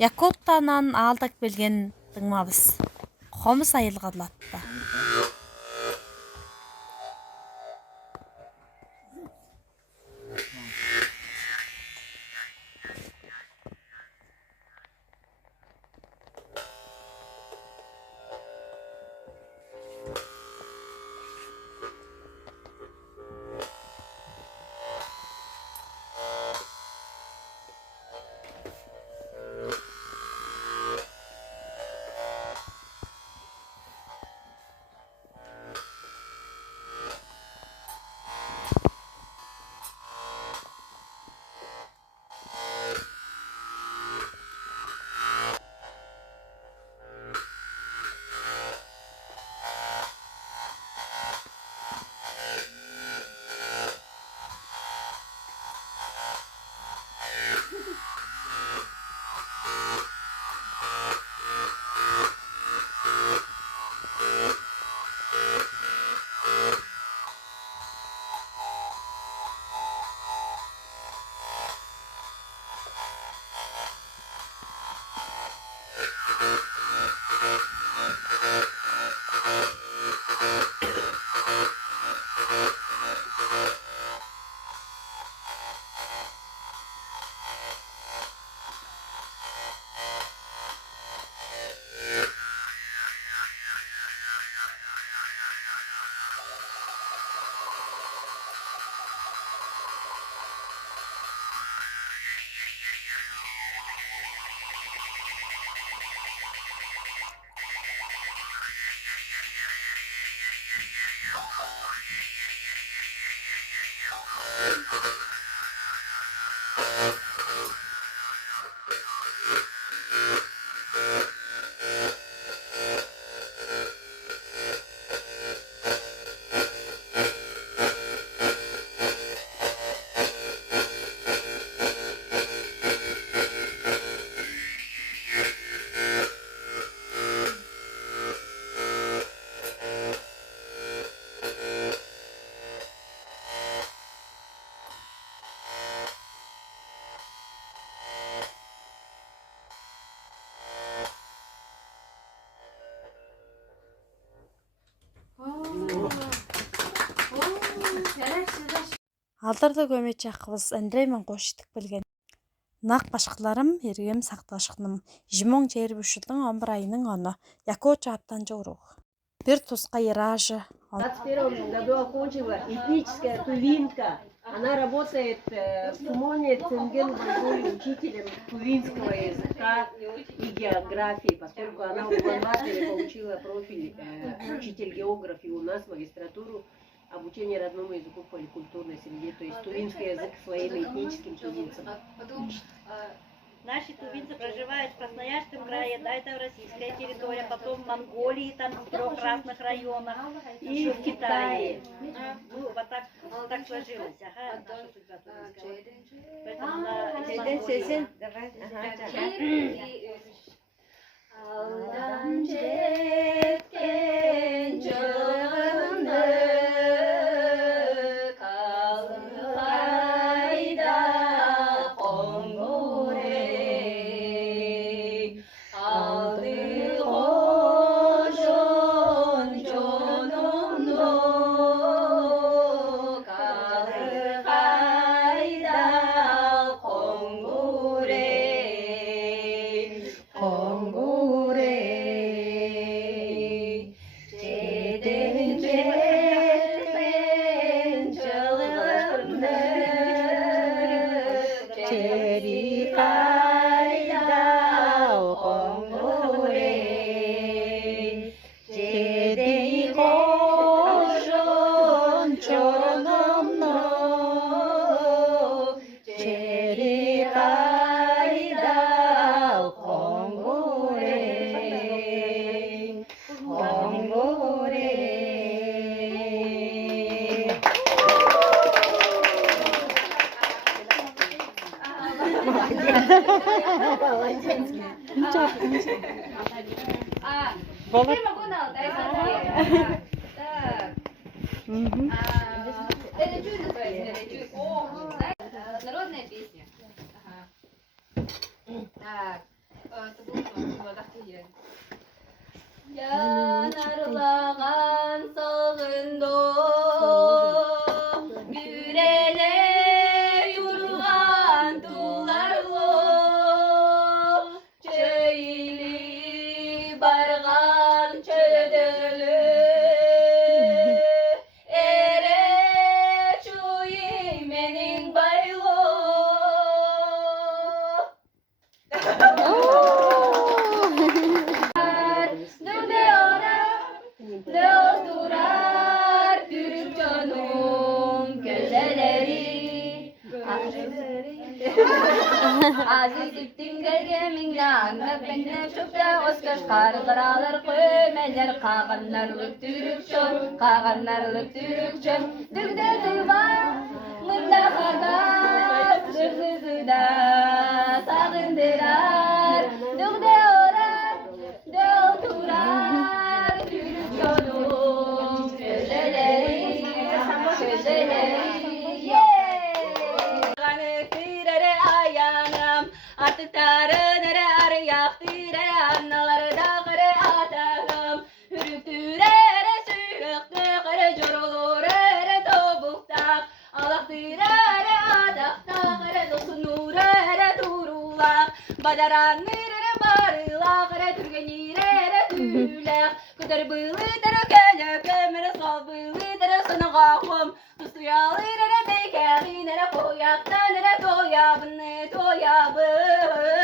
Якуттанан аалдаг билген дыңмабыз. Хомс айылгалатта. Алдырды көмеч ақыбыз Андреймен қоштық білген. Нақ башқыларым ергем сақташқыным. 2021 11 айының оны. Якутча аптанчы урух. Бір тусқа иражы. В 21 году окончила этническая тувинка. Она работает в Тумоне Цинген-Байгой учителем тувинского языка и географии, поскольку она в Улан-Баторе получила профиль учитель географии у нас, магистратуру обучения родному языку в поликультурной среде, то есть тувинский язык своим этническим тувинцам. Наши тувинцы проживают в Красноярском крае, да, это российская территория, потом в Монголии, там в 3 разных районах, и в Китае. Ну, вот так сложилось, ага, наша судьба тувинская. Поэтому Теперь могу дать задание. Так. Речуй называется, речуй. Народная песня. Ага. Так. Yanarlağan sağında Gürele yurgan tularlo Çöyli bargan çödölü Ere çuyi menin baylo Ne oldurar Türk canım gözleri Aziz üttün gelgeminle anla benden çok da Özkaş karılar alır kömeler Kağanlarlık Türk çön Kağanlarlık Türk çön Dügde duyva Mırda karda Sözü da sağındırar Dügde orar De oturar Türk canım gözleri Kırere ayağım artık tarınere arayak tirere annaları da kere atağım Hürüktürere sürüktürere corulurere tobukta alak tirere adakta kere dokunurere turulak Badaranırere barılak kere türgenirere tülak Kıdır bılıdır kene kömere sol bılıdır sınıgağım Tustuyalırere beykeğinere koyaktanere doyabını doyabın